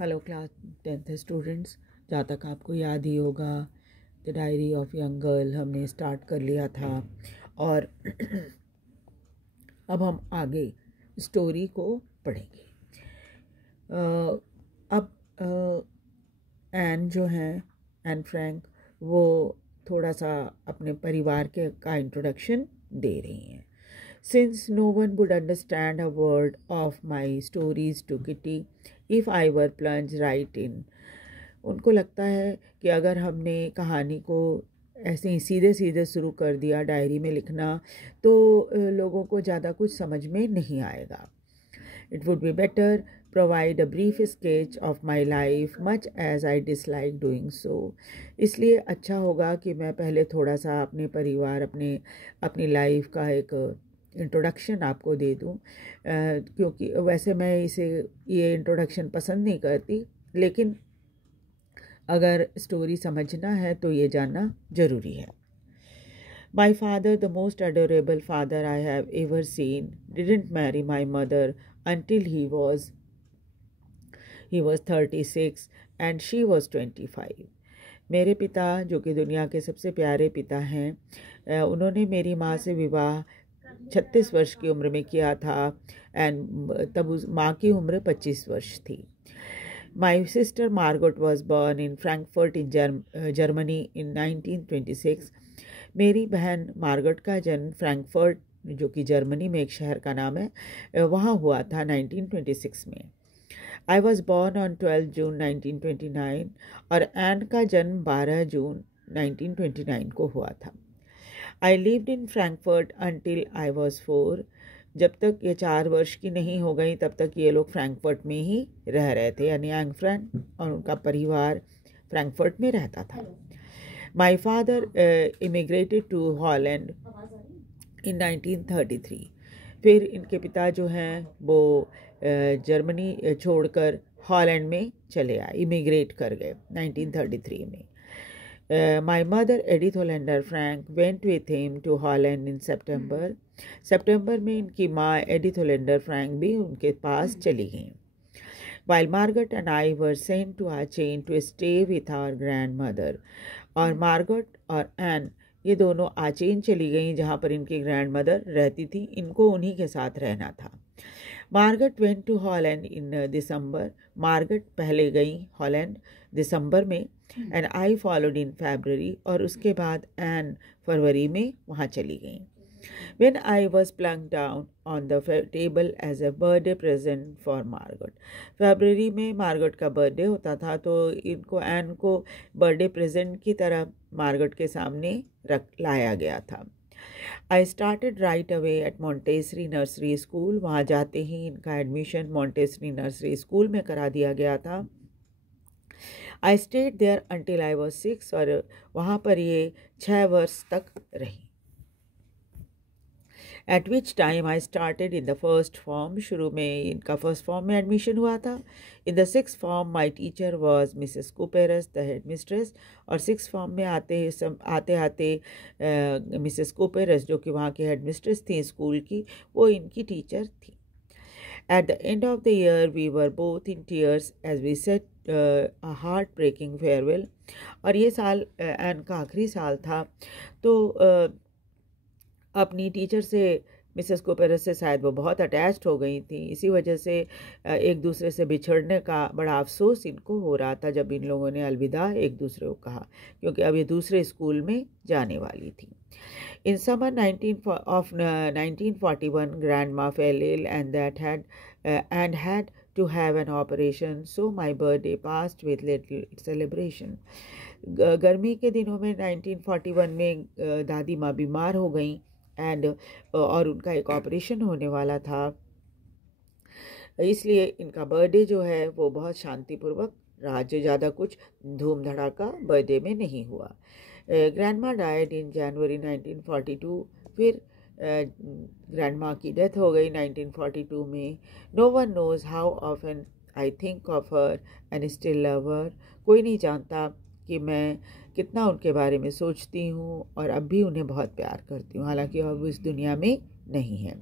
Hello class 10th students. जहाँ तक आपको याद ही होगा, the diary of young girl हमने स्टार्ट कर लिया था और अब हम आगे स्टोरी को पढ़ेंगे। अब एन जो हैं, एन फ्रैंक, वो थोड़ा सा अपने परिवार का इंट्रोडक्शन दे रही हैं। Since no one would understand a word of my stories to Kitty if I were plunged right in. उनको लगता है कि अगर हमने कहानी को ऐसे ही सीधे सीधे शुरू कर दिया डायरी में लिखना तो लोगों को ज़्यादा कुछ समझ में नहीं आएगा। It would be better provide a brief sketch of my life much as I dislike doing so. इसलिए अच्छा होगा कि मैं पहले थोड़ा सा अपने परिवार अपनी लाइफ का एक इंट्रोडक्शन आपको दे दूं, क्योंकि वैसे मैं ये इंट्रोडक्शन पसंद नहीं करती, लेकिन अगर स्टोरी समझना है तो ये जानना ज़रूरी है। My father, the most adorable father I have ever seen, didn't marry my mother until he was 36 and she was 25. मेरे पिता, जो कि दुनिया के सबसे प्यारे पिता हैं, उन्होंने मेरी माँ से विवाह 36 वर्ष की उम्र में किया था एंड तब उस माँ की उम्र 25 वर्ष थी। My sister Margot was born in Frankfurt in Germany in 1926। मेरी बहन मार्गोट का जन्म फ्रैंकफर्ट, जो कि जर्मनी में एक शहर का नाम है, वहाँ हुआ था 1926 में। आई वॉज बॉर्न ऑन 12 जून 1929 और एन का जन्म 12 जून 1929 को हुआ था। I lived in Frankfurt until I was 4। जब तक ये 4 वर्ष की नहीं हो गई तब तक ये लोग फ्रैंकफर्ट में ही रह रहे थे, यानी एंग फ्रैंक और उनका परिवार फ्रैंकफर्ट में रहता था। My father immigrated to Holland in 1933। फिर इनके पिता जो हैं वो जर्मनी छोड़कर हॉलैंड में चले आए, इमिग्रेट कर गए 1933 में। My mother, Edith Hollander Frank, went with him to Holland in September. सितंबर में इनकी माँ एडिथ होलेंडर फ्रैंक भी उनके पास चली गई। While Margaret and I were sent to Achen to stay with our grandmother. और मार्गरेट और एन ये दोनों आचेन चली गई, जहाँ पर इनकी ग्रैंड मदर रहती थी। इनको उन्हीं के साथ रहना था। Margaret went to Holland in December. Margaret पहले गई हॉलैंड दिसंबर में एंड आई फॉलोड इन फरवरी, और उसके बाद एन फरवरी में वहाँ चली गई। When I was plunked down on the table as a birthday present for Margaret. फरवरी में मार्गरेट का बर्थडे होता था, तो इनको एन को बर्थडे प्रेजेंट की तरह मार्गरेट के सामने लाया गया था। I started right away at Montessori Nursery School. वहाँ जाते ही इनका एडमिशन Montessori Nursery School में करा दिया गया था। I stayed there until I was 6, और वहाँ पर ये 6 वर्ष तक रही। At which time I started in the first form. शुरू में इनका फर्स्ट फॉर्म में एडमिशन हुआ था। In the sixth form my teacher was Mrs. Cooperus, the headmistress, और सिक्स फॉर्म में आते मिसेस कोपेरस, जो कि वहाँ की हेडमिस्ट्रेस थी स्कूल की, वो इनकी टीचर थी। At the end of the year we were both in tears as we said a heart-breaking farewell. और ये साल एन का आखिरी साल था, तो अपनी टीचर से, मिसेस कोपेरस से शायद वो बहुत अटैच्ड हो गई थी। इसी वजह से एक दूसरे से बिछड़ने का बड़ा अफसोस इनको हो रहा था जब इन लोगों ने अलविदा एक दूसरे को कहा, क्योंकि अब ये दूसरे स्कूल में जाने वाली थी। In summer 1941 grandma fell ill and had to have an operation, so my birthday passed with little celebration. गर्मी के दिनों में 1941 में दादी माँ बीमार हो गई और उनका एक ऑपरेशन होने वाला था, इसलिए इनका बर्थडे जो है वो बहुत शांतिपूर्वक रहा, जो ज़्यादा कुछ धूम धड़ाका बर्थडे में नहीं हुआ। Grandma died in January 1942। फिर ग्रैंडमा की डेथ हो गई 1942 में। No one knows how often I think of her and still love her. कोई नहीं जानता कि मैं कितना उनके बारे में सोचती हूँ और अब भी उन्हें बहुत प्यार करती हूँ, हालांकि अब इस दुनिया में नहीं है।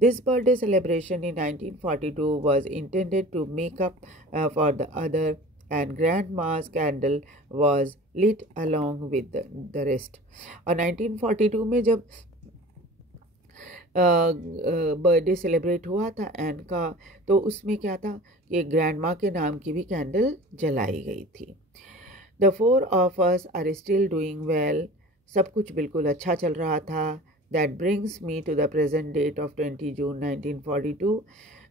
This birthday celebration in 1942 was intended to make up for the other, and grandma's candle was lit along with the rest. और 1942 में जब बर्थडे सेलिब्रेट हुआ था एन का, तो उसमें क्या था कि ग्रैंड माँ के नाम की भी कैंडल जलाई गई थी। The 4 of us are still doing well. सब कुछ बिल्कुल अच्छा चल रहा था। That brings me to the present date of 20 June 1942.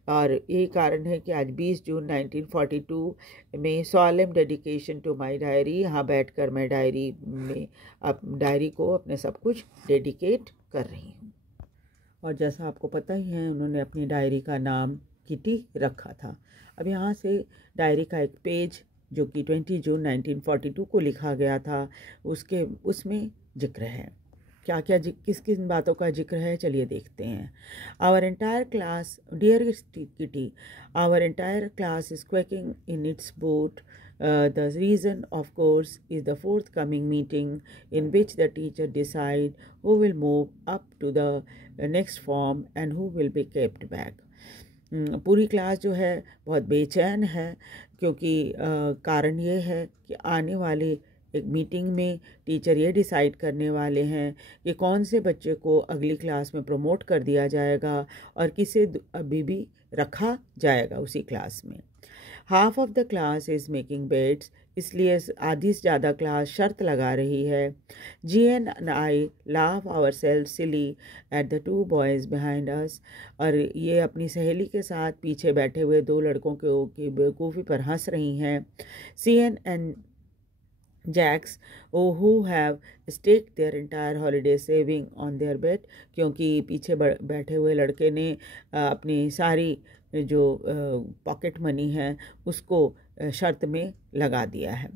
और यही कारण है कि आज 20 जून 1942 में solemn dedication to my diary, यहाँ बैठकर मैं डायरी को अपने सब कुछ डेडिकेट कर रही हूँ। और जैसा आपको पता ही है, उन्होंने अपनी डायरी का नाम किटी रखा था। अब यहाँ से डायरी का एक पेज जो कि 20 जून 1942 को लिखा गया था, उसमें जिक्र है। क्या क्या किस किन बातों का जिक्र है, चलिए देखते हैं। Our entire class, dear Kitty, our entire class is quacking in its boot. The reason, of course, is the forthcoming meeting in which the teacher decide who will move up to the next form and who will be kept back. पूरी class जो है बहुत बेचैन है, क्योंकि कारण ये है कि आने वाली एक मीटिंग में टीचर ये डिसाइड करने वाले हैं कि कौन से बच्चे को अगली क्लास में प्रमोट कर दिया जाएगा और किसे अभी भी रखा जाएगा उसी क्लास में। Half of the class is making beds, इसलिए आधी से ज़्यादा क्लास शर्त लगा रही है। GN and I laugh ourselves silly at the 2 boys behind us. और ये अपनी सहेली के साथ पीछे बैठे हुए 2 लड़कों की बेवकूफ़ी पर हंस रही हैं। CN and Jacks who have staked their entire holiday saving on their bet, क्योंकि पीछे बैठे हुए लड़के ने अपनी सारी जो पॉकेट मनी है उसको शर्त में लगा दिया है।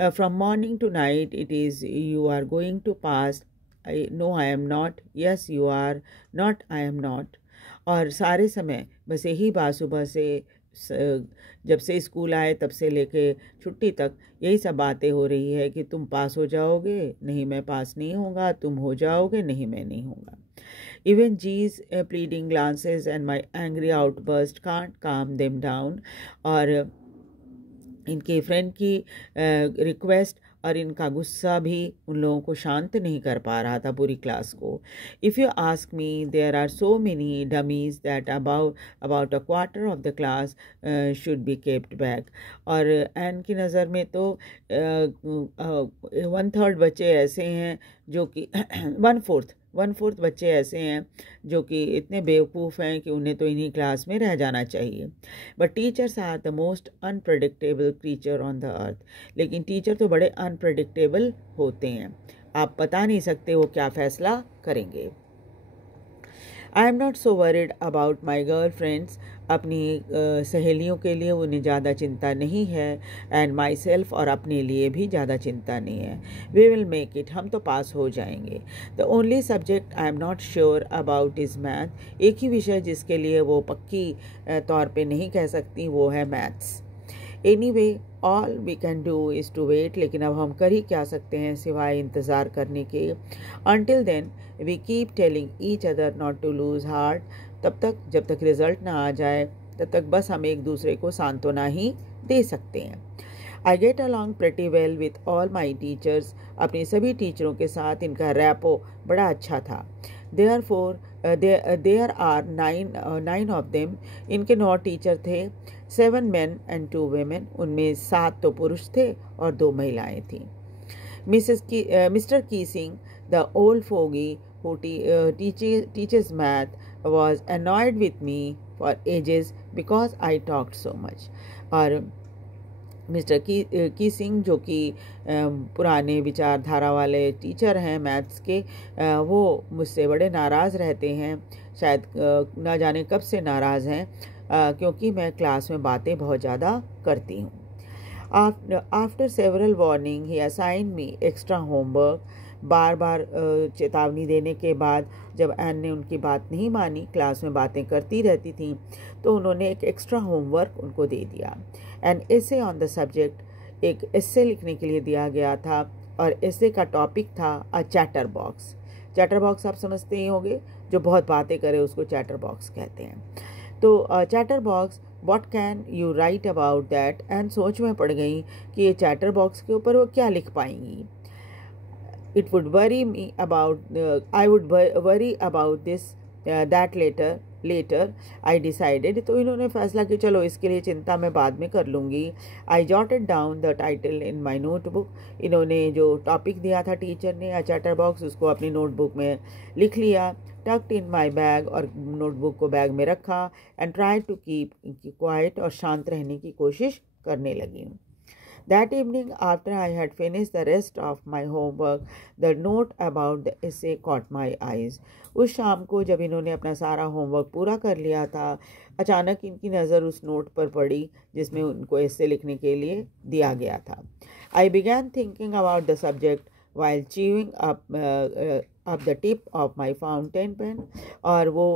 From morning to night it is you are going to pass, no I am not, yes you are not, I am not. और सारे समय बस यही बात, सुबह से जब से स्कूल आए तब से लेके छुट्टी तक यही सब बातें हो रही है कि तुम पास हो जाओगे, नहीं मैं पास नहीं होऊंगा, तुम हो जाओगे, नहीं मैं नहीं होऊंगा। Even G's pleading glances and my angry outburst can't calm them down. और इनके फ्रेंड की रिक्वेस्ट और इनका गुस्सा भी उन लोगों को शांत नहीं कर पा रहा था पूरी क्लास को। If you ask me, there are so many dummies that about a quarter of the class should be kept back. और एन की नज़र में तो 1/3 बच्चे ऐसे हैं जो कि 1/4 बच्चे ऐसे हैं जो कि इतने बेवकूफ़ हैं कि उन्हें तो इन्हीं क्लास में रह जाना चाहिए। But teachers are the most unpredictable creature on the earth. लेकिन टीचर तो बड़े अनप्रडिक्टेबल होते हैं, आप बता नहीं सकते वो क्या फ़ैसला करेंगे। आई am not so worried about my girl friends, अपनी सहेलियों के लिए उन्हें ज़्यादा चिंता नहीं है। एंड माई सेल्फ, और अपने लिए भी ज़्यादा चिंता नहीं है। वी विल मेक इट, हम तो पास हो जाएंगे। The only subject I am not sure about is math, एक ही विषय जिसके लिए वो पक्की तौर पे नहीं कह सकती वो है maths. Anyway all we can do is to wait, लेकिन अब हम कर ही क्या सकते हैं सिवाय इंतज़ार करने के। Until then we keep telling each other not to lose heart, तब तक जब तक रिज़ल्ट ना आ जाए तब तक बस हम एक दूसरे को सांत्वना ही दे सकते हैं। I get along pretty well with all my teachers, अपने सभी टीचरों के साथ इनका रैपो बड़ा अच्छा था। देयर आर 9 ऑफ देम, इनके 9 टीचर थे। 7 men and 2 women, उनमें 7 तो पुरुष थे और 2 महिलाएं थीं। Mister Keesing, the old fogey who teaches math, was annoyed with me for ages because I talked so much. और मिस्टर कीसिंग जो कि पुराने विचारधारा वाले टीचर हैं मैथ्स के, वो मुझसे बड़े नाराज़ रहते हैं, शायद ना जाने कब से नाराज़ हैं, क्योंकि मैं क्लास में बातें बहुत ज़्यादा करती हूँ। आफ्टर सेवरल वार्निंग ही असाइन मी एक्स्ट्रा होमवर्क, बार बार चेतावनी देने के बाद जब एन ने उनकी बात नहीं मानी, क्लास में बातें करती रहती थी, तो उन्होंने एक एक्स्ट्रा होमवर्क उनको दे दिया। An essay on the subject, एक एसे लिखने के लिए दिया गया था और एसे का टॉपिक था अ चैटर बॉक्स। चैटर बॉक्स आप समझते ही होंगे, जो बहुत बातें करे उसको चैटर बॉक्स कहते हैं। तो chatter box, what can you right about that, and सोच में पड़ गई कि ये चैटर बॉक्स के ऊपर वो क्या लिख पाएंगी। It would worry me about, I would worry about this, that later I decided। तो इन्होंने फैसला कि चलो इसके लिए चिंता मैं बाद में कर लूँगी। I jotted down the title in my notebook। इन्होंने जो टॉपिक दिया था टीचर ने या चैटर बॉक्स, उसको अपनी नोटबुक में लिख लिया। टक्ड इन माई बैग, और नोटबुक को बैग में रखा। And try to keep quiet, और शांत रहने की कोशिश करने लगी। That evening, after I had finished the rest of my homework, the note about the essay caught my eyes। उस शाम को जब इन्होंने अपना सारा होमवर्क पूरा कर लिया था, अचानक इनकी नज़र उस नोट पर पड़ी जिसमें उनको एसे लिखने के लिए दिया गया था। I began thinking about the subject while chewing up the tip of my fountain pen। और वो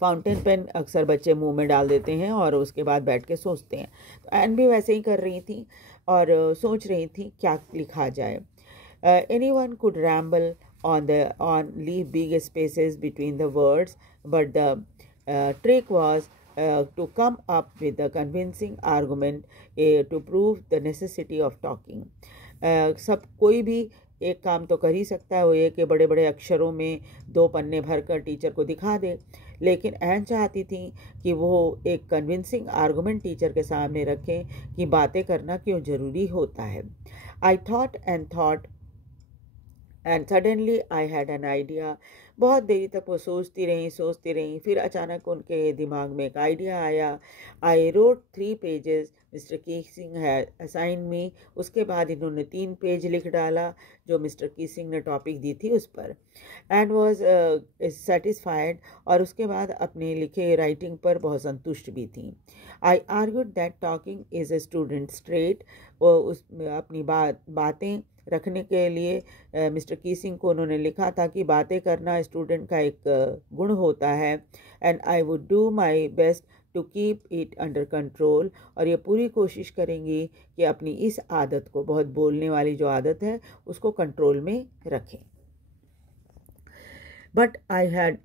फाउंटेन पेन अक्सर बच्चे मुंह में डाल देते हैं और उसके बाद बैठ के सोचते हैं। तो एन भी वैसे ही कर रही थी और सोच रही थी क्या लिखा जाए। Anyone could ramble on leave big spaces between the words, but the trick was to come up with a convincing argument to prove the necessity of talking। सब कोई भी एक काम तो कर ही सकता है, वो ये कि बड़े बड़े अक्षरों में 2 पन्ने भरकर टीचर को दिखा दे, लेकिन एन चाहती थी कि वो एक कन्विंसिंग आर्गूमेंट टीचर के सामने रखें कि बातें करना क्यों ज़रूरी होता है। I thought and suddenly I had an idea. बहुत देरी तक वो सोचती रही, फिर अचानक उनके दिमाग में एक आइडिया आया। I wrote 3 pages Mister Keesing had assign me. उसके बाद इन्होंने 3 पेज लिख डाला जो मिस्टर कीसिंग ने टॉपिक दी थी उस पर, एंड वॉज सेटिस्फाइड। और उसके बाद अपने लिखे राइटिंग पर बहुत संतुष्ट भी थी। I argued that talking is a student trait. वो उस अपनी बातें रखने के लिए मिस्टर कीसिंग को उन्होंने लिखा था कि बातें करना स्टूडेंट का एक गुण होता है। And I would do my best to keep it under control. और ये पूरी कोशिश करेंगी कि अपनी इस आदत को, बहुत बोलने वाली जो आदत है, उसको कंट्रोल में रखें। But I had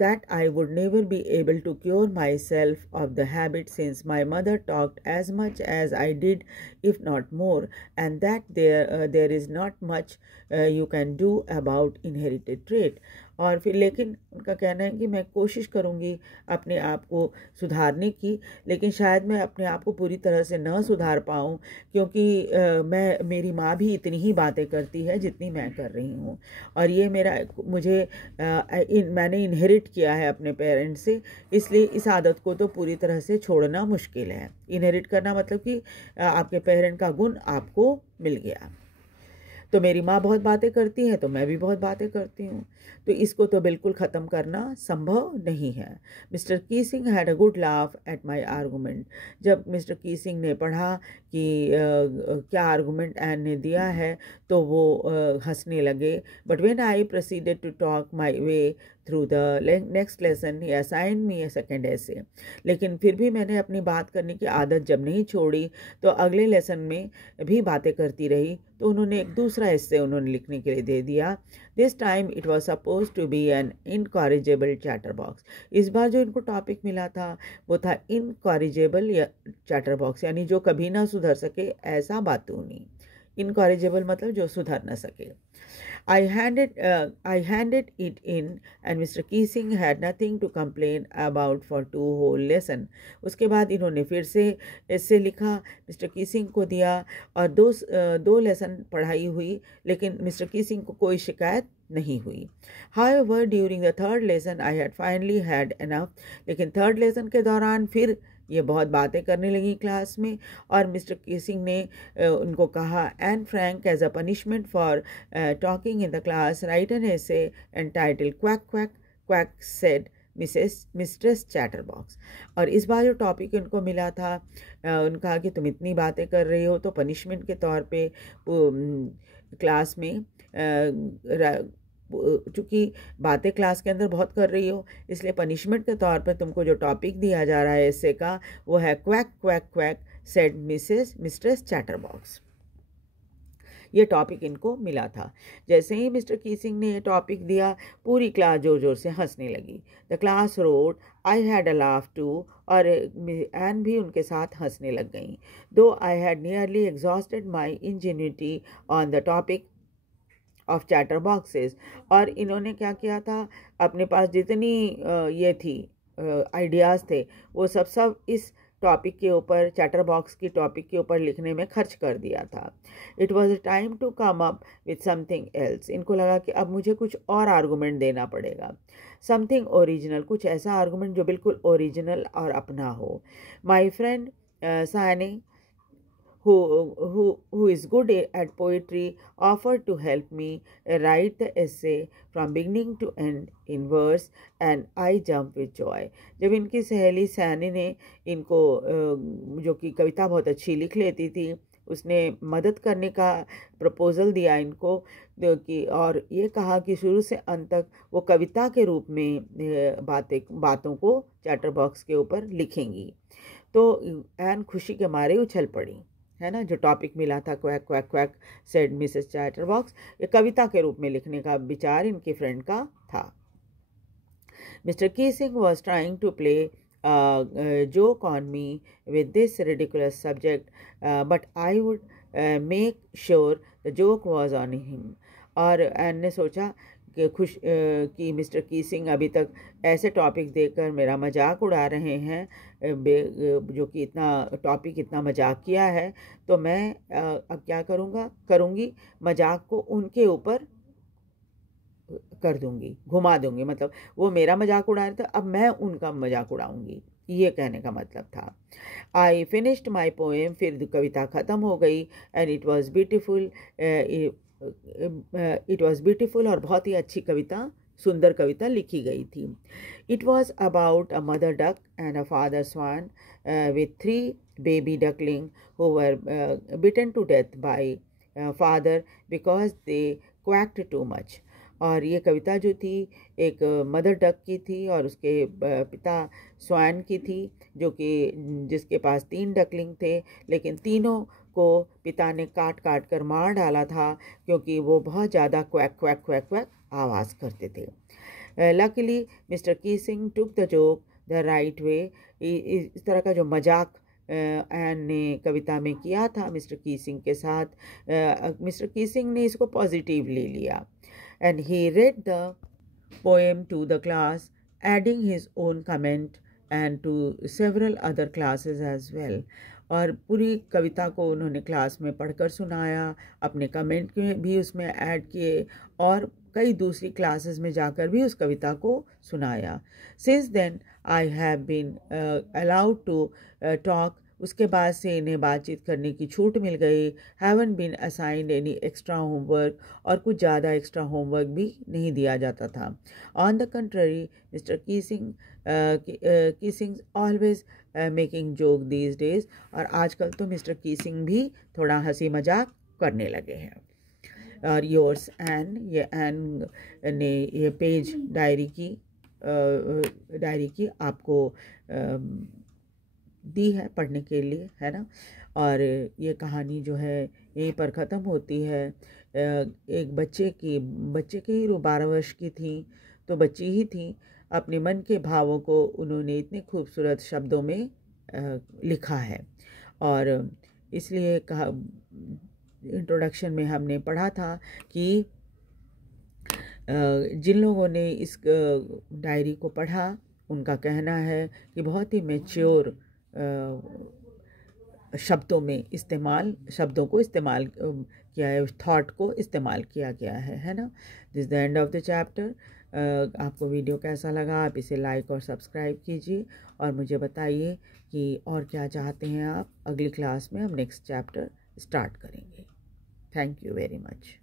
that I would never be able to cure myself of the habit, since my mother talked as much as I did, if not more, and that there is not much you can do about inherited trait। और फिर लेकिन उनका कहना है कि मैं कोशिश करूँगी अपने आप को सुधारने की, लेकिन शायद मैं अपने आप को पूरी तरह से न सुधार पाऊँ, क्योंकि मेरी माँ भी इतनी ही बातें करती है जितनी मैं कर रही हूँ। और ये मैंने इनहेरिट किया है अपने पेरेंट्स से, इसलिए इस आदत को तो पूरी तरह से छोड़ना मुश्किल है। इनहेरिट करना मतलब कि आपके पेरेंट का गुण आपको मिल गया। तो मेरी माँ बहुत बातें करती हैं तो मैं भी बहुत बातें करती हूँ, तो इसको तो बिल्कुल ख़त्म करना संभव नहीं है। Mister Keesing had a good laugh at my argument. जब मिस्टर कीसिंग ने पढ़ा कि क्या आर्गूमेंट एन ने दिया है तो वो हंसने लगे। But when I proceeded to talk my way through the next lesson he assigned me a second essay. लेकिन फिर भी मैंने अपनी बात करने की आदत जब नहीं छोड़ी तो अगले लेसन में भी बातें करती रही, तो उन्होंने एक दूसरा ऐसे उन्होंने लिखने के लिए दे दिया। This time it was suppose to be an incorrigible chatter box. इस बार जो इनको टॉपिक मिला था वो था इनकॉरिजेबल या चैटर बॉक्स, यानी जो कभी ना सुधर सके ऐसा बातूनी। इनकॉरिजेबल मतलब जो सुधर न सके। I handed it in and Mr. Keesing had nothing to complain about for 2 whole lesson। उसके बाद इन्होंने फिर से इससे लिखा, मिस्टर कीसिंग को दिया और दो लेसन पढ़ाई हुई, लेकिन मिस्टर कीसिंग को कोई शिकायत नहीं हुई। However, during the 3rd lesson I had finally had enough। लेकिन 3rd लेसन के दौरान फिर ये बहुत बातें करने लगी क्लास में, और मिस्टर कीसिंग ने उनको कहा, and Frank as a punishment for talking in the class write an essay entitled quack quack quack said mistress chatterbox. और इस बार जो टॉपिक उनको मिला था, उन्होंने कहा कि तुम इतनी बातें कर रही हो तो पनिशमेंट के तौर पे क्लास में चूँकि बातें क्लास के अंदर बहुत कर रही हो, इसलिए पनिशमेंट के तौर पर तुमको जो टॉपिक दिया जा रहा है ऐसे का, वो है quack quack quack said mistress chatter box. ये टॉपिक इनको मिला था। जैसे ही मिस्टर कीसिंग ने ये टॉपिक दिया, पूरी क्लास ज़ोर ज़ोर से हंसने लगी। The class roared I had a laugh too, और एन भी उनके साथ हंसने लग गई। Though I had nearly exhausted my ingenuity on the topic of chatter boxes. और इन्होंने क्या किया था, अपने पास जितनी ये थी आइडियाज़ थे, वो सब इस टॉपिक के ऊपर, चैटर बॉक्स की टॉपिक के ऊपर लिखने में खर्च कर दिया था। It was time to come up with something else. इनको लगा कि अब मुझे कुछ और आर्गूमेंट देना पड़ेगा, समथिंग ओरिजिनल, कुछ ऐसा आर्गूमेंट जो बिल्कुल ओरिजिनल और अपना हो। माई फ्रेंड सानी, who is good at poetry, offered to help me write the essay from beginning to end in verse, and I jumped with joy. जब इनकी सहेली सैनी ने इनको जो कि कविता बहुत अच्छी लिख लेती थी, उसने मदद करने का प्रपोज़ल दिया इनको कि, और ये कहा कि शुरू से अंत तक वो कविता के रूप में बातों को चैटर बॉक्स के ऊपर लिखेंगी। तो एन खुशी के मारे उछल पड़ी, है ना। जो टॉपिक मिला था, quack quack quack said Mrs chatterbox, ये कविता के रूप में लिखने का विचार इनकी फ्रेंड का था। Mister Keesing was trying to play joke on me with this ridiculous subject, but I would make sure the joke was on him. और एन ने सोचा कि मिस्टर कीसिंग अभी तक ऐसे टॉपिक देकर मेरा मजाक उड़ा रहे हैं, जो कि इतना टॉपिक इतना मजाक किया है, तो मैं अब क्या करूँगी, मजाक को उनके ऊपर कर दूंगी, घुमा दूंगी। मतलब वो मेरा मजाक उड़ा रहे थे, अब मैं उनका मजाक उड़ाऊंगी, ये कहने का मतलब था। आई फिनिश्ड माई पोएम, फिर कविता ख़त्म हो गई। एंड इट वॉज ब्यूटिफुल, और बहुत ही अच्छी कविता, सुंदर कविता लिखी गई थी। It was about a mother duck and a father swan with 3 baby duckling who were bitten to death by father because they quacked too much. और ये कविता जो थी, एक मदर डक की थी और उसके पिता स्वान की थी, जो कि जिसके पास 3 डकलिंग थे, लेकिन तीनों को पिता ने काट काट कर मार डाला था, क्योंकि वो बहुत ज़्यादा क्वैक क्वैक क्वैक क्वैक आवाज़ करते थे। Luckily Mister Keesing took the joke the right way. इस तरह का जो मजाक एन ने कविता में किया था मिस्टर कीसिंग के साथ, मिस्टर कीसिंग ने इसको पॉजिटिवली लिया। And he read the poem to the class, adding his own comment and to several other classes as well. और पूरी कविता को उन्होंने क्लास में पढ़कर सुनाया, अपने कमेंट भी उसमें ऐड किए, और कई दूसरी क्लासेस में जाकर भी उस कविता को सुनाया। Since then I have been allowed to talk. उसके बाद से इन्हें बातचीत करने की छूट मिल गई। Haven't been assigned any extra homework, और कुछ ज़्यादा एक्स्ट्रा होमवर्क भी नहीं दिया जाता था। On the contrary Mister Keesing always making joke these days. और आजकल तो मिस्टर कीसिंग भी थोड़ा हंसी मजाक करने लगे हैं। और योर्स एन, ये एन ने ये पेज डायरी की आपको दी है पढ़ने के लिए, है ना। और ये कहानी जो है यहीं पर ख़त्म होती है। एक बच्चे की 12 वर्ष की थी, तो बच्ची ही थी, अपने मन के भावों को उन्होंने इतने खूबसूरत शब्दों में लिखा है। और इसलिए कहा, इंट्रोडक्शन में हमने पढ़ा था कि जिन लोगों ने इस डायरी को पढ़ा, उनका कहना है कि बहुत ही मैच्योर शब्दों को इस्तेमाल किया है, थॉट को इस्तेमाल किया गया है ना। This the end of the chapter. आपको वीडियो कैसा लगा? आप इसे लाइक और सब्सक्राइब कीजिए, और मुझे बताइए कि और क्या चाहते हैं आप। अगली क्लास में हम नेक्स्ट चैप्टर स्टार्ट करेंगे। Thank you very much.